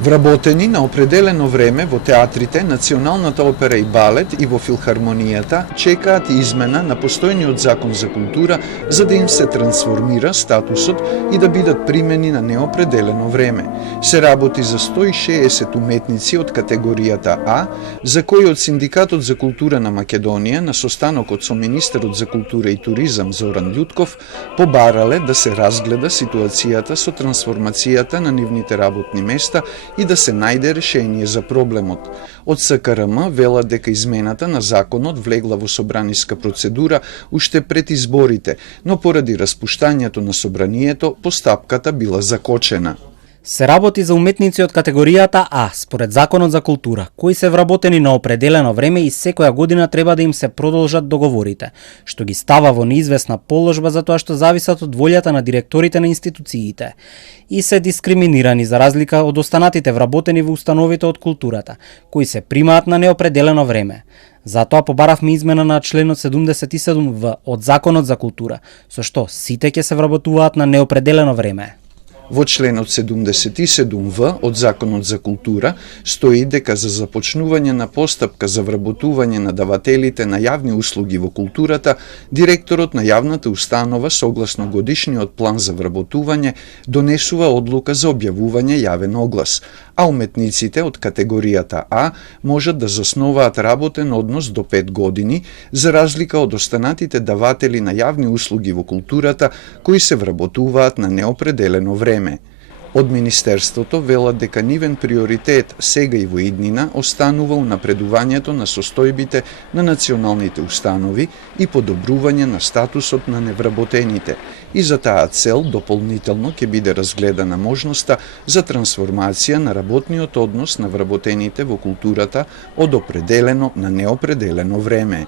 Вработени на определено време во театрите, Националната опера и балет и во филхармонијата чекаат измена на постојниот закон за култура за да им се трансформира статусот и да бидат примени на неопределено време. Се работи за 160 уметници од категоријата А, за кои од Синдикатот за култура на Македонија на состанокот со министерот за култура и туризам Зоран Љутков побарале да се разгледа ситуацијата со трансформацијата на нивните работни места и да се најде решение за проблемот. Од СКРМ велат дека измената на законот влегла во собраниска процедура уште пред изборите, но поради распуштањето на собранието постапката била закочена. Се работи за уметници од категоријата А, според Законот за култура, кои се вработени на определено време и секоја година треба да им се продолжат договорите, што ги става во неизвестна положба затоа што зависат од волјата на директорите на институциите и се дискриминирани за разлика од останатите вработени во установите од културата, кои се примаат на неопределено време. Затоа побаравме измена на членот 77В од Законот за култура, со што сите ќе се вработуваат на неопределено време. Во членот 77В од Законот за култура стои дека за започнување на постапка за вработување на давателите на јавни услуги во културата, директорот на јавната установа согласно годишниот план за вработување донесува одлука за објавување јавен оглас, а уметниците од категоријата А можат да засноваат работен однос до 5 години, за разлика од останатите даватели на јавни услуги во културата кои се вработуваат на неопределено време. Од Министерството велат дека нивен приоритет сега и во иднина останува унапредувањето на состојбите на националните установи и подобрување на статусот на невработените. И за таа цел дополнително ќе биде разгледана можноста за трансформација на работниот однос на вработените во културата од определено на неопределено време.